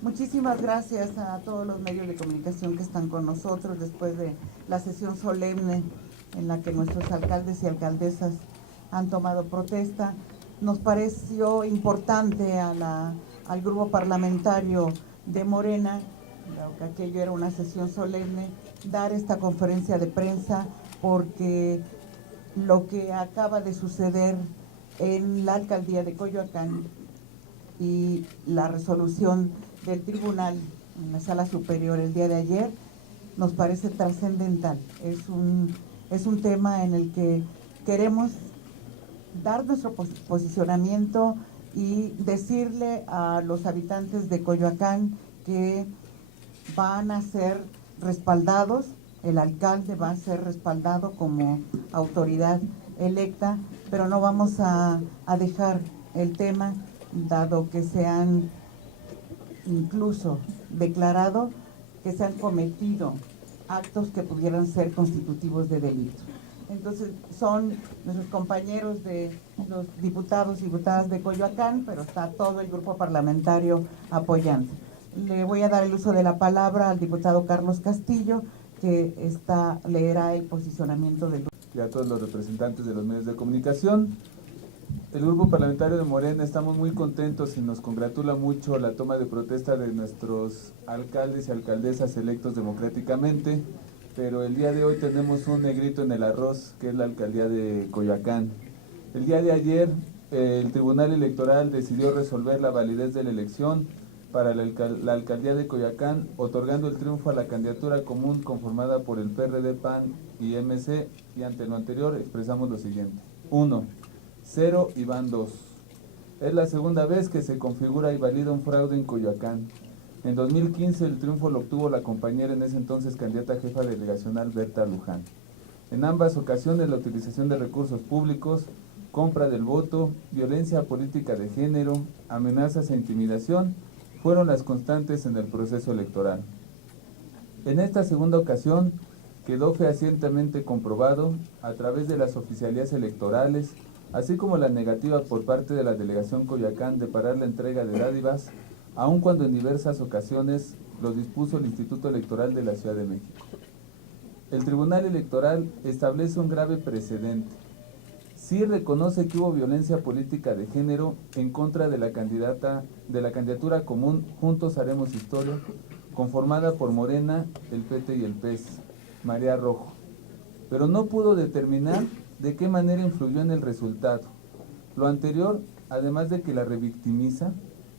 Muchísimas gracias a todos los medios de comunicación que están con nosotros después de la sesión solemne en la que nuestros alcaldes y alcaldesas han tomado protesta. Nos pareció importante al grupo parlamentario de Morena, que aquello era una sesión solemne, dar esta conferencia de prensa porque lo que acaba de suceder en la alcaldía de Coyoacán y la resolución del tribunal en la sala superior el día de ayer nos parece trascendental. Es un tema en el que queremos dar nuestro posicionamiento y decirle a los habitantes de Coyoacán que van a ser respaldados, el alcalde va a ser respaldado como autoridad electa, pero no vamos a dejar el tema, dado que se han incluso declarado que se han cometido actos que pudieran ser constitutivos de delito. Entonces son nuestros compañeros de los diputados y diputadas de Coyoacán, pero está todo el grupo parlamentario apoyando. Le voy a dar el uso de la palabra al diputado Carlos Castillo, que leerá el posicionamiento del grupo. Y a todos los representantes de los medios de comunicación. El grupo parlamentario de Morena estamos muy contentos y nos congratula mucho la toma de protesta de nuestros alcaldes y alcaldesas electos democráticamente, pero el día de hoy tenemos un negrito en el arroz, que es la alcaldía de Coyoacán. El día de ayer el Tribunal Electoral decidió resolver la validez de la elección para la alcaldía de Coyoacán, otorgando el triunfo a la candidatura común conformada por el PRD, PAN y MC, y ante lo anterior expresamos lo siguiente. 1. 0 y van 2. Es la segunda vez que se configura y valida un fraude en Coyoacán. En 2015 el triunfo lo obtuvo la compañera en ese entonces candidata jefa delegacional Berta Luján. En ambas ocasiones la utilización de recursos públicos, compra del voto, violencia política de género, amenazas e intimidación fueron las constantes en el proceso electoral. En esta segunda ocasión quedó fehacientemente comprobado a través de las oficialías electorales, así como la negativa por parte de la delegación Coyoacán de parar la entrega de dádivas, aun cuando en diversas ocasiones lo dispuso el Instituto Electoral de la Ciudad de México. El Tribunal Electoral establece un grave precedente. Sí reconoce que hubo violencia política de género en contra de la candidatura común Juntos Haremos Historia, conformada por Morena, el PT y el PES, Marea Rojo, pero no pudo determinar de qué manera influyó en el resultado. Lo anterior, además de que la revictimiza,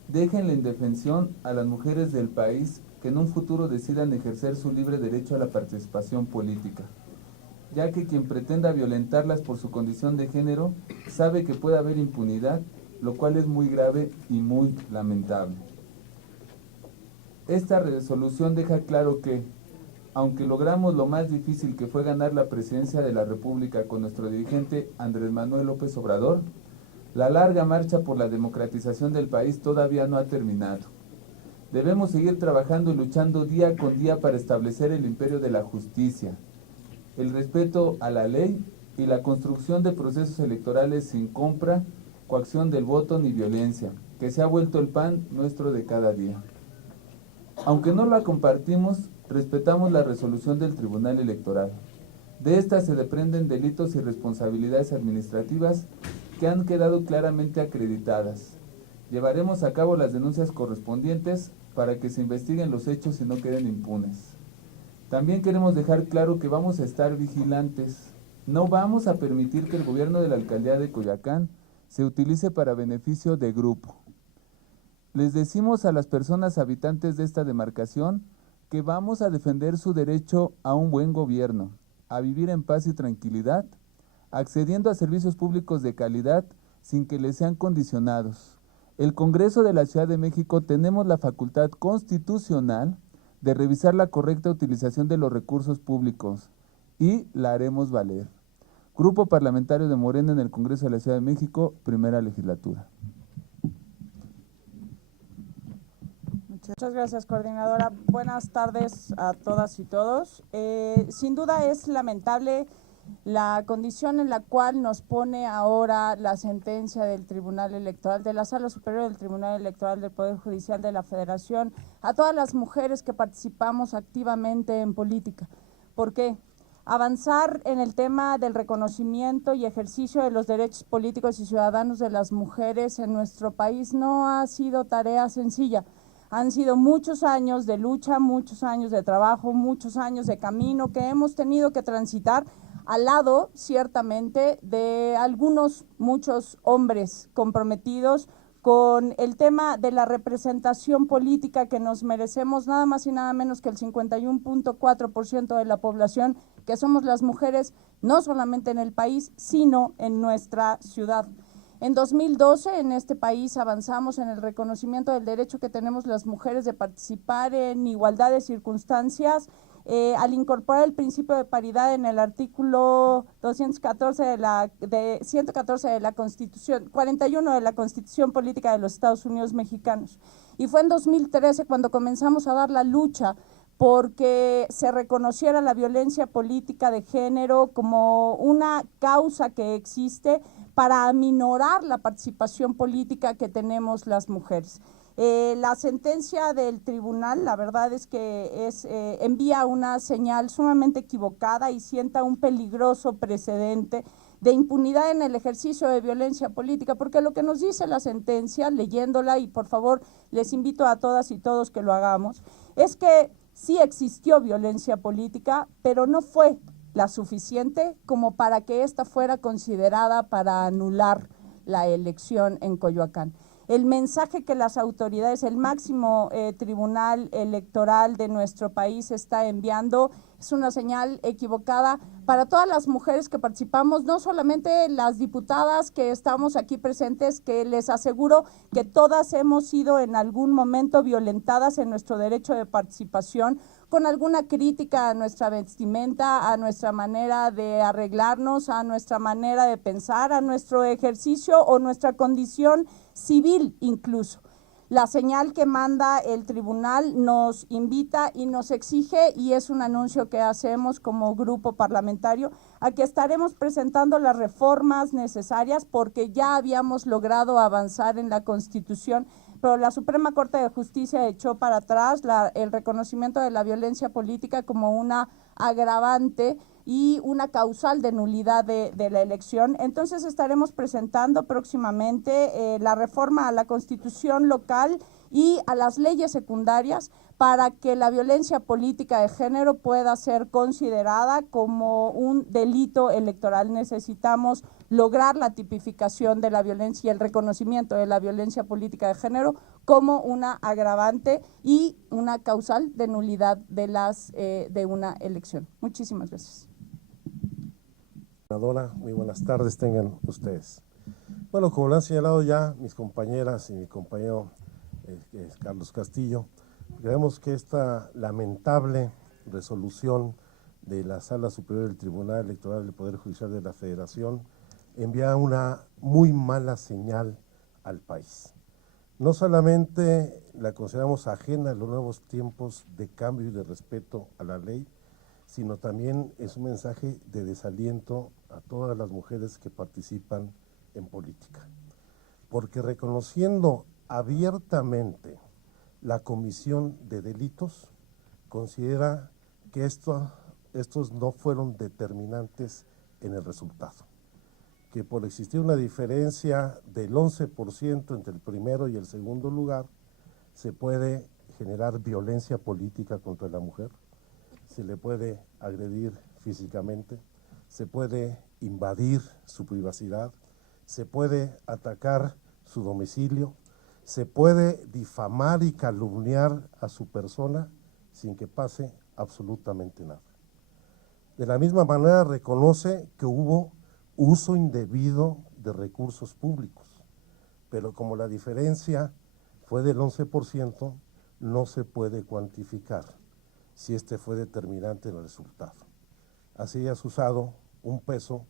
deja en la indefensión a las mujeres del país que en un futuro decidan ejercer su libre derecho a la participación política, ya que quien pretenda violentarlas por su condición de género sabe que puede haber impunidad, lo cual es muy grave y muy lamentable. Esta resolución deja claro que, aunque logramos lo más difícil, que fue ganar la presidencia de la República con nuestro dirigente Andrés Manuel López Obrador, la larga marcha por la democratización del país todavía no ha terminado. Debemos seguir trabajando y luchando día con día para establecer el imperio de la justicia, el respeto a la ley y la construcción de procesos electorales sin compra, coacción del voto ni violencia, que se ha vuelto el pan nuestro de cada día. Aunque no la compartimos, respetamos la resolución del Tribunal Electoral. De esta se desprenden delitos y responsabilidades administrativas que han quedado claramente acreditadas. Llevaremos a cabo las denuncias correspondientes para que se investiguen los hechos y no queden impunes. También queremos dejar claro que vamos a estar vigilantes. No vamos a permitir que el gobierno de la alcaldía de Coyoacán se utilice para beneficio de grupo. Les decimos a las personas habitantes de esta demarcación que vamos a defender su derecho a un buen gobierno, a vivir en paz y tranquilidad, accediendo a servicios públicos de calidad sin que les sean condicionados. El Congreso de la Ciudad de México tenemos la facultad constitucional de revisar la correcta utilización de los recursos públicos y la haremos valer. Grupo Parlamentario de Morena en el Congreso de la Ciudad de México, primera legislatura. Muchas gracias, coordinadora. Buenas tardes a todas y todos. Sin duda es lamentable la condición en la cual nos pone ahora la sentencia del Tribunal Electoral, de la Sala Superior del Tribunal Electoral del Poder Judicial de la Federación, a todas las mujeres que participamos activamente en política. ¿Por qué? Avanzar en el tema del reconocimiento y ejercicio de los derechos políticos y ciudadanos de las mujeres en nuestro país no ha sido tarea sencilla. Han sido muchos años de lucha, muchos años de trabajo, muchos años de camino que hemos tenido que transitar al lado, ciertamente, de muchos hombres comprometidos con el tema de la representación política que nos merecemos, nada más y nada menos que el 51.4% de la población, que somos las mujeres, no solamente en el país, sino en nuestra ciudad. En 2012 en este país avanzamos en el reconocimiento del derecho que tenemos las mujeres de participar en igualdad de circunstancias, al incorporar el principio de paridad en el artículo 114 de la Constitución, 41 de la Constitución Política de los Estados Unidos Mexicanos. Y fue en 2013 cuando comenzamos a dar la lucha porque se reconociera la violencia política de género como una causa que existe para aminorar la participación política que tenemos las mujeres. La sentencia del tribunal, la verdad es que envía una señal sumamente equivocada y sienta un peligroso precedente de impunidad en el ejercicio de violencia política, porque lo que nos dice la sentencia, leyéndola, y por favor les invito a todas y todos que lo hagamos, es que sí existió violencia política, pero no fue la suficiente como para que esta fuera considerada para anular la elección en Coyoacán. El mensaje que las autoridades, el máximo tribunal electoral de nuestro país está enviando es una señal equivocada para todas las mujeres que participamos, no solamente las diputadas que estamos aquí presentes, que les aseguro que todas hemos sido en algún momento violentadas en nuestro derecho de participación, con alguna crítica a nuestra vestimenta, a nuestra manera de arreglarnos, a nuestra manera de pensar, a nuestro ejercicio o nuestra condición civil incluso. La señal que manda el tribunal nos invita y nos exige, y es un anuncio que hacemos como grupo parlamentario, a que estaremos presentando las reformas necesarias porque ya habíamos logrado avanzar en la Constitución, pero la Suprema Corte de Justicia echó para atrás el reconocimiento de la violencia política como una agravante y una causal de nulidad de la elección. Entonces estaremos presentando próximamente la reforma a la Constitución local y a las leyes secundarias para que la violencia política de género pueda ser considerada como un delito electoral. Necesitamos lograr la tipificación de la violencia y el reconocimiento de la violencia política de género como una agravante y una causal de nulidad de una elección. Muchísimas gracias. Muy buenas tardes tengan ustedes. Bueno, como lo han señalado ya mis compañeras y mi compañero Carlos Castillo, creemos que esta lamentable resolución de la Sala Superior del Tribunal Electoral del Poder Judicial de la Federación envía una muy mala señal al país. No solamente la consideramos ajena a los nuevos tiempos de cambio y de respeto a la ley, sino también es un mensaje de desaliento a todas las mujeres que participan en política. Porque reconociendo abiertamente la comisión de delitos, considera que estos no fueron determinantes en el resultado. Que por existir una diferencia del 11% entre el primero y el segundo lugar, se puede generar violencia política contra la mujer, se le puede agredir físicamente, se puede invadir su privacidad, se puede atacar su domicilio, se puede difamar y calumniar a su persona sin que pase absolutamente nada. De la misma manera reconoce que hubo uso indebido de recursos públicos, pero como la diferencia fue del 11%, no se puede cuantificar si este fue determinante en el resultado. Así has usado un peso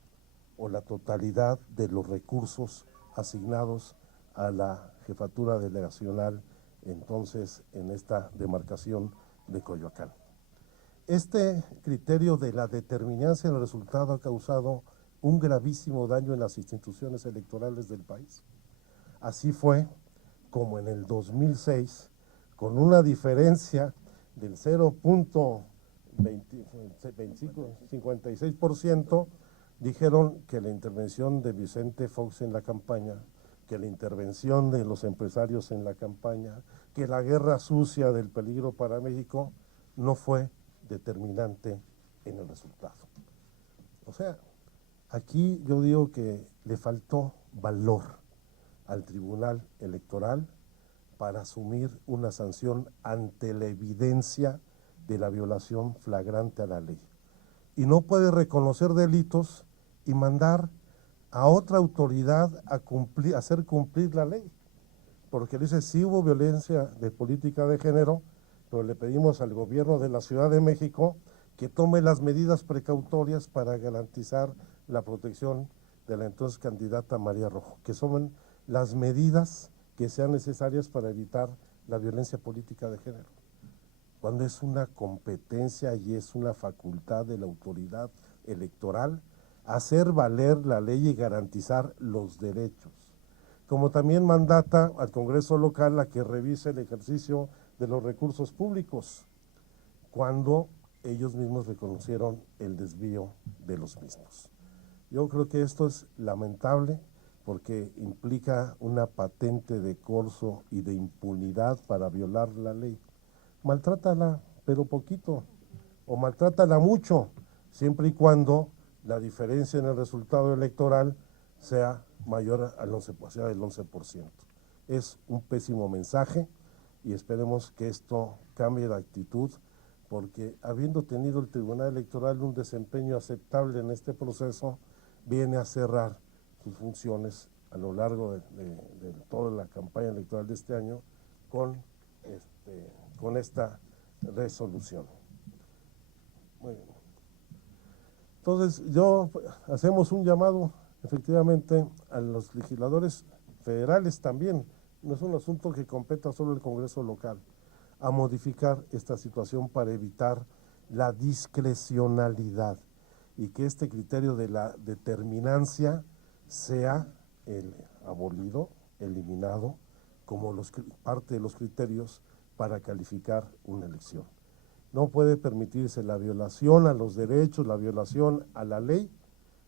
o la totalidad de los recursos asignados a la jefatura delegacional entonces en esta demarcación de Coyoacán. Este criterio de la determinancia del resultado ha causado un gravísimo daño en las instituciones electorales del país. Así fue como en el 2006, con una diferencia del 0.56%, dijeron que la intervención de Vicente Fox en la campaña, que la intervención de los empresarios en la campaña, que la guerra sucia del peligro para México no fue determinante en el resultado. O sea, aquí yo digo que le faltó valor al Tribunal Electoral para asumir una sanción ante la evidencia de la violación flagrante a la ley. Y no puede reconocer delitos y mandar a otra autoridad a hacer cumplir la ley. Porque dice, sí hubo violencia de política de género, pero le pedimos al gobierno de la Ciudad de México que tome las medidas precautorias para garantizar la protección de la entonces candidata María Rojo, que son las medidas que sean necesarias para evitar la violencia política de género, cuando es una competencia y es una facultad de la autoridad electoral hacer valer la ley y garantizar los derechos. Como también mandata al Congreso local a que revise el ejercicio de los recursos públicos, cuando ellos mismos reconocieron el desvío de los mismos. Yo creo que esto es lamentable porque implica una patente de corso y de impunidad para violar la ley. Maltrátala, pero poquito, o maltrátala mucho, siempre y cuando la diferencia en el resultado electoral sea mayor al 11%, sea del 11%. Es un pésimo mensaje y esperemos que esto cambie de actitud, porque habiendo tenido el Tribunal Electoral un desempeño aceptable en este proceso, viene a cerrar sus funciones a lo largo de toda la campaña electoral de este año con esta resolución. Muy bien. Entonces, hacemos un llamado efectivamente a los legisladores federales también, no es un asunto que competa solo el Congreso local, a modificar esta situación para evitar la discrecionalidad y que este criterio de la determinancia sea abolido, eliminado, como parte de los criterios para calificar una elección. No puede permitirse la violación a los derechos, la violación a la ley,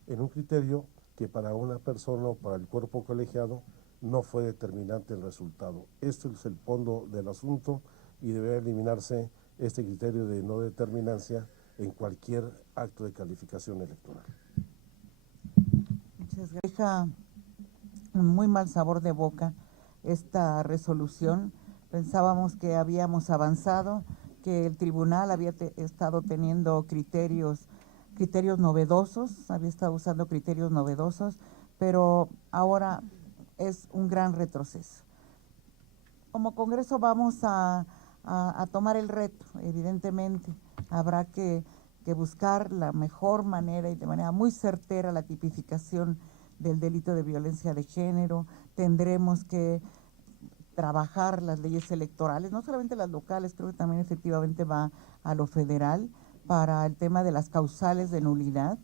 en un criterio que para una persona o para el cuerpo colegiado no fue determinante el resultado. Este es el fondo del asunto y debería eliminarse este criterio de no determinancia en cualquier acto de calificación electoral. Muchas gracias. Deja un muy mal sabor de boca esta resolución. Pensábamos que habíamos avanzado, que el tribunal había estado teniendo criterios novedosos, había estado usando criterios novedosos, pero ahora es un gran retroceso. Como Congreso vamos a tomar el reto, evidentemente. Habrá que buscar la mejor manera y de manera muy certera la tipificación del delito de violencia de género. Tendremos que trabajar las leyes electorales, no solamente las locales, creo que también efectivamente va a lo federal, para el tema de las causales de nulidad.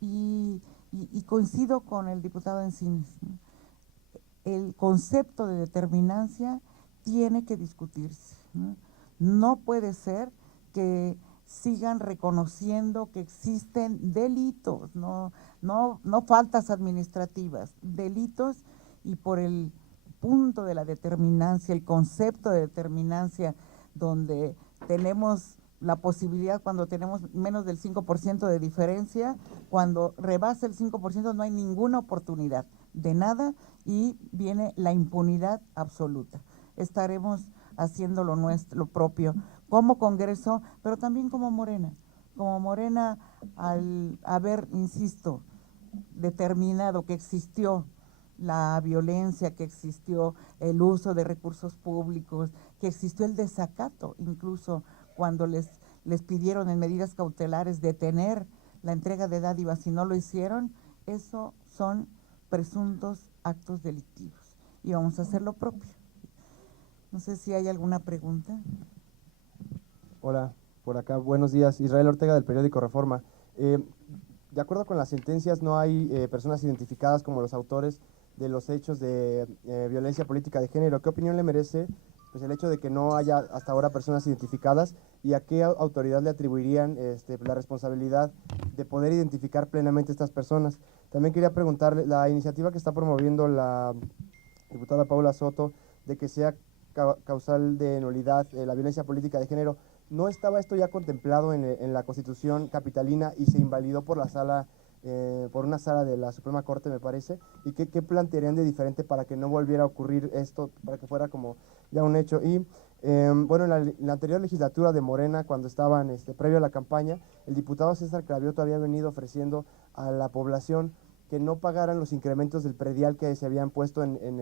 Y coincido con el diputado Encinas, ¿no? El concepto de determinancia tiene que discutirse, ¿no? No puede ser que sigan reconociendo que existen delitos, no faltas administrativas, delitos, y por el punto de la determinancia, el concepto de determinancia, donde tenemos la posibilidad, cuando tenemos menos del 5% de diferencia, cuando rebasa el 5% no hay ninguna oportunidad de nada y viene la impunidad absoluta. Estaremos haciendo lo nuestro, lo propio, como Congreso, pero también como Morena. Como Morena, al haber, insisto, determinado que existió la violencia, que existió el uso de recursos públicos, que existió el desacato, incluso cuando les pidieron en medidas cautelares detener la entrega de dádivas y no lo hicieron, eso son presuntos actos delictivos y vamos a hacer lo propio. No sé si hay alguna pregunta. Hola, por acá. Buenos días, Israel Ortega del periódico Reforma. De acuerdo con las sentencias, no hay personas identificadas como los autores de los hechos de violencia política de género. ¿Qué opinión le merece pues, el hecho de que no haya hasta ahora personas identificadas y a qué autoridad le atribuirían la responsabilidad de poder identificar plenamente estas personas? También quería preguntarle, la iniciativa que está promoviendo la diputada Paula Soto de que sea causal de nulidad la violencia política de género, ¿no estaba esto ya contemplado en la Constitución capitalina y se invalidó por la sala, por una sala de la Suprema Corte, me parece? ¿Y qué plantearían de diferente para que no volviera a ocurrir esto, para que fuera como ya un hecho? Y bueno, en la anterior legislatura de Morena, cuando estaban previo a la campaña, el diputado César Cravioto había venido ofreciendo a la población que no pagaran los incrementos del predial que se habían puesto en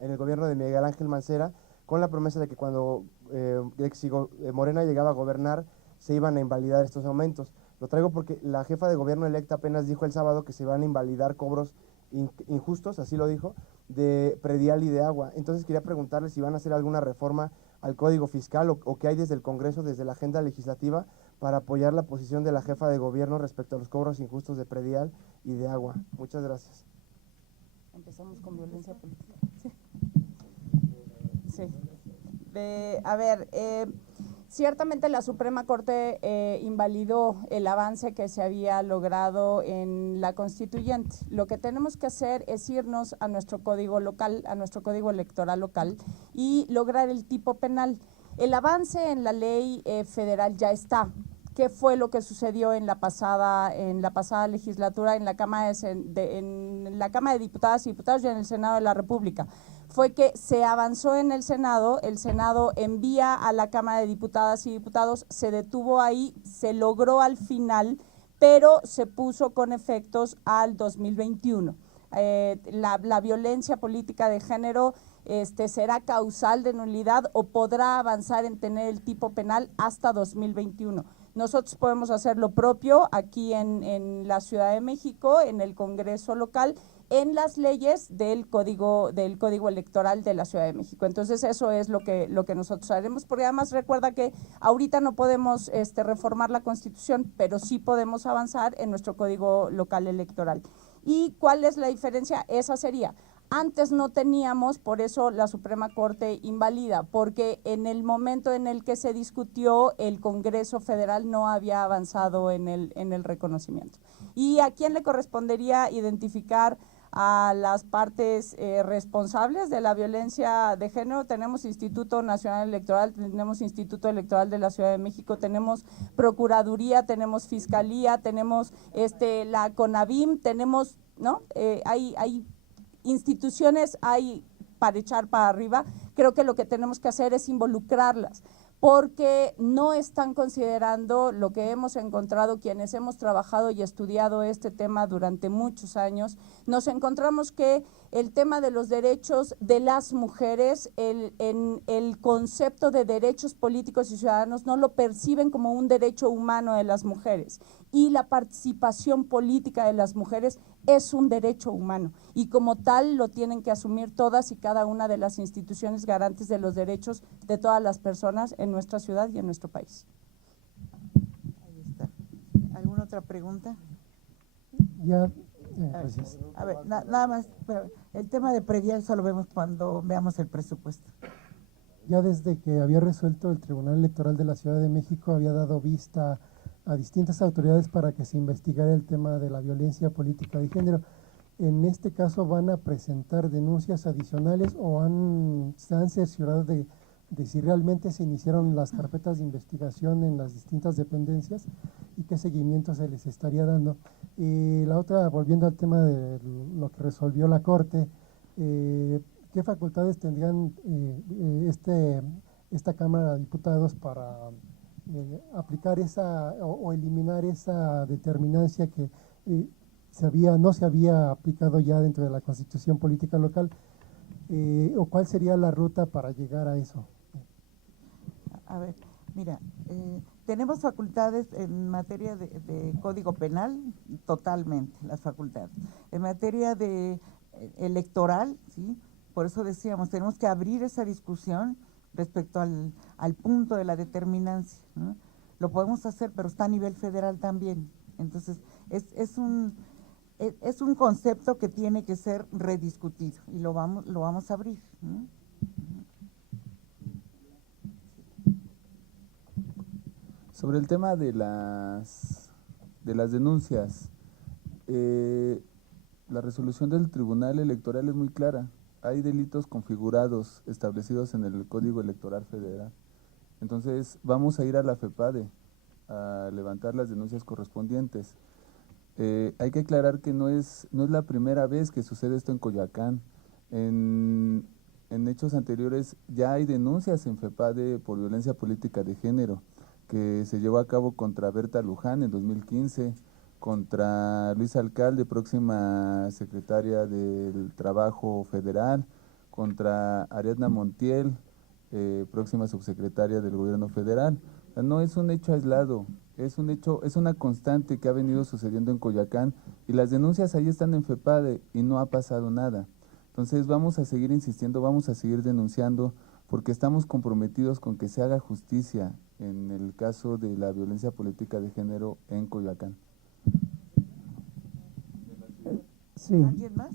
el gobierno de Miguel Ángel Mancera, con la promesa de que cuando si Morena llegaba a gobernar se iban a invalidar estos aumentos. Lo traigo porque la jefa de gobierno electa apenas dijo el sábado que se van a invalidar cobros injustos, así lo dijo, de predial y de agua. Entonces quería preguntarle si van a hacer alguna reforma al Código Fiscal o qué hay desde el Congreso, desde la agenda legislativa, para apoyar la posición de la jefa de gobierno respecto a los cobros injustos de predial y de agua. Muchas gracias. Empezamos con violencia política. Sí. A ver, ciertamente la Suprema Corte invalidó el avance que se había logrado en la constituyente. Lo que tenemos que hacer es irnos a nuestro código local, a nuestro código electoral local y lograr el tipo penal. El avance en la ley federal ya está. ¿Qué fue lo que sucedió en la pasada legislatura en la Cámara en la Cámara de Diputadas y Diputados y en el Senado de la República? Fue que se avanzó en el Senado envía a la Cámara de Diputadas y Diputados, se detuvo ahí, se logró al final, pero se puso con efectos al 2021. La violencia política de género será causal de nulidad o podrá avanzar en tener el tipo penal hasta 2021. Nosotros podemos hacer lo propio aquí en la Ciudad de México, en el Congreso local, en las leyes del código electoral de la Ciudad de México. Entonces eso es lo que nosotros haremos, porque además recuerda que ahorita no podemos reformar la Constitución, pero sí podemos avanzar en nuestro código local electoral. ¿Y cuál es la diferencia? Esa sería: antes no teníamos, por eso la Suprema Corte invalida, porque en el momento en el que se discutió, el Congreso Federal no había avanzado en el reconocimiento. ¿Y a quién le correspondería identificar a las partes responsables de la violencia de género? Tenemos Instituto Nacional Electoral, tenemos Instituto Electoral de la Ciudad de México, tenemos Procuraduría, tenemos Fiscalía, tenemos la CONAVIM, tenemos, ¿no? Hay instituciones, hay para echar para arriba. Creo que lo que tenemos que hacer es involucrarlas, porque no están considerando lo que hemos encontrado quienes hemos trabajado y estudiado este tema durante muchos años. Nos encontramos que el tema de los derechos de las mujeres, el concepto de derechos políticos y ciudadanos no lo perciben como un derecho humano de las mujeres, y la participación política de las mujeres es un derecho humano y como tal lo tienen que asumir todas y cada una de las instituciones garantes de los derechos de todas las personas en nuestra ciudad y en nuestro país. Ahí está. ¿Alguna otra pregunta? Ya, gracias. A ver, nada más, pero el tema de predial solo vemos cuando veamos el presupuesto. Ya desde que había resuelto el Tribunal Electoral de la Ciudad de México, había dado vista a distintas autoridades para que se investigara el tema de la violencia política de género. En este caso, ¿van a presentar denuncias adicionales o se han cerciorado de si realmente se iniciaron las carpetas de investigación en las distintas dependencias y qué seguimiento se les estaría dando? Y la otra, volviendo al tema de lo que resolvió la Corte, ¿qué facultades tendrían esta Cámara de Diputados para aplicar o eliminar esa determinancia que no se había aplicado ya dentro de la Constitución Política Local? ¿O cuál sería la ruta para llegar a eso? A ver, mira, tenemos facultades en materia de Código Penal, totalmente las facultades. En materia de electoral, ¿sí? Por eso decíamos, tenemos que abrir esa discusión respecto al punto de la determinancia, ¿no? lo podemos hacer, pero está a nivel federal también. Entonces, es un concepto que tiene que ser rediscutido y lo vamos a abrir, ¿no? Sobre el tema de las denuncias, la resolución del Tribunal Electoral es muy clara. Hay delitos configurados establecidos en el Código Electoral Federal. Entonces vamos a ir a la FEPADE a levantar las denuncias correspondientes. Hay que aclarar que no es la primera vez que sucede esto en Coyoacán. En hechos anteriores ya hay denuncias en FEPADE por violencia política de género, que se llevó a cabo contra Berta Luján en 2015, contra Luisa Alcalde, próxima secretaria del Trabajo Federal, contra Ariadna Montiel, próxima subsecretaria del Gobierno Federal. O sea, no es un hecho aislado, es una constante que ha venido sucediendo en Coyoacán y las denuncias ahí están en FEPADE y no ha pasado nada. Entonces vamos a seguir insistiendo, vamos a seguir denunciando, porque estamos comprometidos con que se haga justicia en el caso de la violencia política de género en Coyoacán. Sí, ¿Alguien más?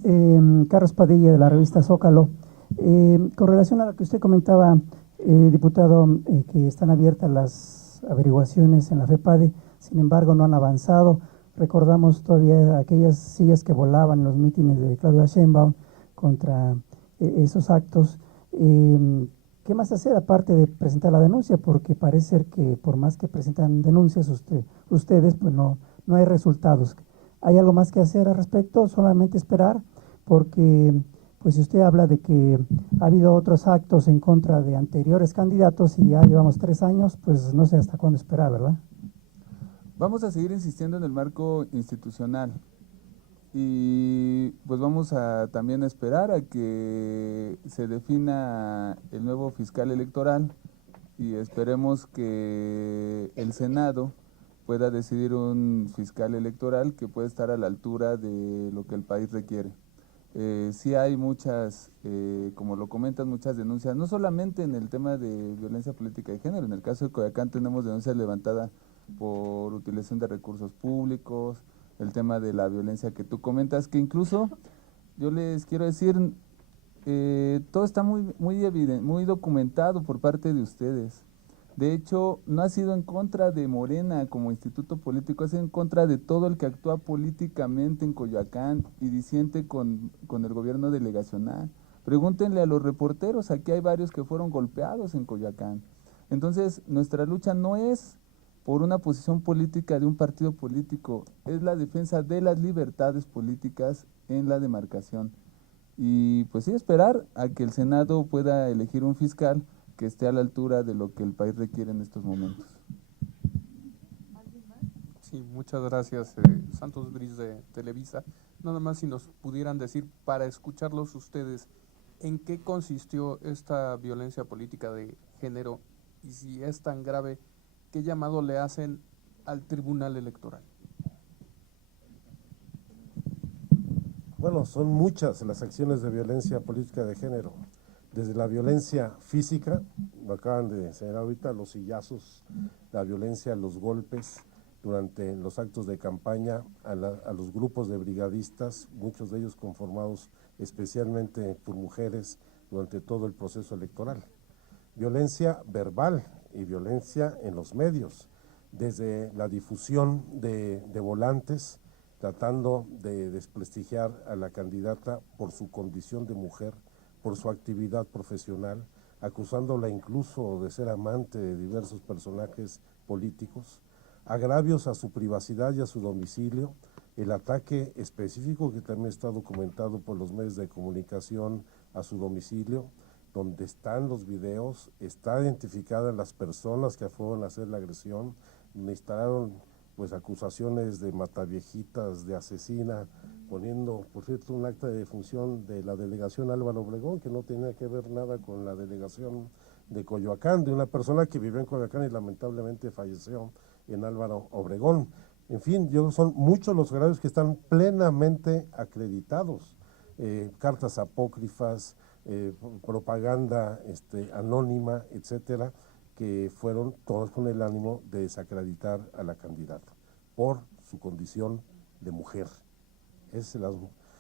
Carlos Padilla, de la revista Zócalo. Con relación a lo que usted comentaba, diputado, que están abiertas las averiguaciones en la FEPADE, sin embargo no han avanzado. Recordamos todavía aquellas sillas que volaban en los mítines de Claudia Sheinbaum contra esos actos. ¿Qué más hacer aparte de presentar la denuncia? Porque parece ser que por más que presentan denuncias ustedes, pues no hay resultados. ¿Hay algo más que hacer al respecto? Solamente esperar, porque pues si usted habla de que ha habido otros actos en contra de anteriores candidatos y ya llevamos 3 años, pues no sé hasta cuándo esperar, ¿verdad? Vamos a seguir insistiendo en el marco institucional y pues vamos a también esperar a que se defina el nuevo fiscal electoral y esperemos que el Senado pueda decidir un fiscal electoral que pueda estar a la altura de lo que el país requiere. Sí hay muchas, como lo comentan, muchas denuncias, no solamente en el tema de violencia política de género. En el caso de Coyoacán tenemos denuncias levantadas por utilización de recursos públicos, el tema de la violencia que tú comentas, que incluso yo les quiero decir, todo está muy evidente, muy documentado por parte de ustedes. De hecho, no ha sido en contra de Morena como instituto político, es en contra de todo el que actúa políticamente en Coyoacán y disiente con el gobierno delegacional. Pregúntenle a los reporteros, aquí hay varios que fueron golpeados en Coyoacán. Entonces, nuestra lucha no es por una posición política de un partido político, es la defensa de las libertades políticas en la demarcación. Y pues sí, esperar a que el Senado pueda elegir un fiscal que esté a la altura de lo que el país requiere en estos momentos. Sí, muchas gracias, Santos Gris de Televisa. Nada más si nos pudieran decir, para escucharlos ustedes, ¿en qué consistió esta violencia política de género? Y si es tan grave, ¿qué llamado le hacen al Tribunal Electoral? Bueno, son muchas las acciones de violencia política de género. Desde la violencia física, lo acaban de señalar ahorita, los sillazos, la violencia, los golpes durante los actos de campaña, a los grupos de brigadistas, muchos de ellos conformados especialmente por mujeres durante todo el proceso electoral. Violencia verbal y violencia en los medios, desde la difusión de volantes, tratando de desprestigiar a la candidata por su condición de mujer, por su actividad profesional, acusándola incluso de ser amante de diversos personajes políticos, agravios a su privacidad y a su domicilio, el ataque específico que también está documentado por los medios de comunicación a su domicilio, donde están los videos, está identificadas las personas que fueron a hacer la agresión, donde instalaron pues acusaciones de mataviejitas, de asesina, poniendo, por cierto, un acta de defunción de la delegación Álvaro Obregón, que no tenía que ver nada con la delegación de Coyoacán, de una persona que vivió en Coyoacán y lamentablemente falleció en Álvaro Obregón. En fin, son muchos los agravios que están plenamente acreditados, cartas apócrifas, propaganda anónima, etcétera, que fueron todas con el ánimo de desacreditar a la candidata por su condición de mujer.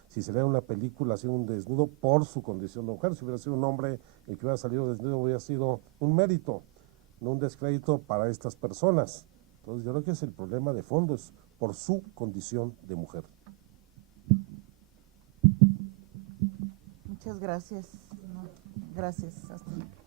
Si se lee una película, haciendo un desnudo por su condición de mujer. Si hubiera sido un hombre el que hubiera salido desnudo, hubiera sido un mérito, no un descrédito para estas personas. Entonces yo creo que es el problema de fondo, es por su condición de mujer. Muchas gracias. Gracias. Hasta luego.